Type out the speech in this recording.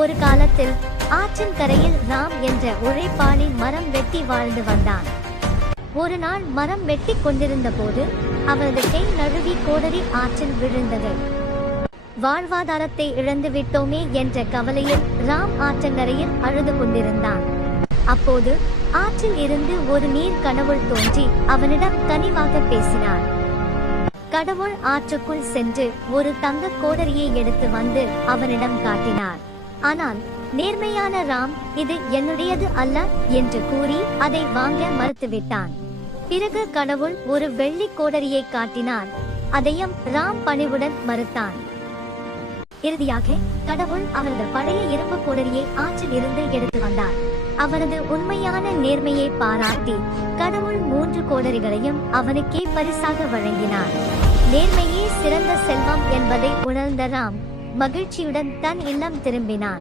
ஒரு காலத்தில் ஆற்றின் கரையில் ராம் என்ற உழைப்பாளி மரம் வெட்டி வாழ்ந்து வந்தான். ஒரு நாள் மரம் வெட்டி கொண்டிருந்த போது அவரது கை நழுவி கோடரி ஆற்றில் விழுந்தது. வாழ்வாதாரத்தை இழந்து விட்டோமே என்ற கவலையில் ராம் ஆற்றங்கரையில் அழுது கொண்டிருந்தான். அப்போது ஆற்றில் இருந்து ஒரு நீர் கடவுள் தோன்றி அவனிடம் கனிவாக பேசினார். கடவுள் ஆற்றுக்குள் சென்று ஒரு தங்க கோடரியை எடுத்து வந்து அவனிடம் காட்டினார். ஆனால் நேர்மையான ராம் இது என்னுடையது அல்ல என்று கூறி அதை வாங்க மறுத்துவிட்டான். பிறகு கடவுள் ஒரு வெள்ளி கோடரியை காட்டினார். அதையும் ராம் பணிவுடன் மறுத்தான். இறுதியாக கடவுள் அவரது பழைய இரும்பு கோடரியை ஆற்றில் இருந்து எடுத்து வந்தார். அவரது உண்மையான நேர்மையை பாராட்டி கடவுள் 3 கோடரிகளையும் அவனுக்கே பரிசாக வழங்கினார். நேர்மையே சிறந்த செல்வம் என்பதை உணர்ந்த ராம் மகிழ்ச்சியுடன் தன் இல்லம் திரும்பினான்.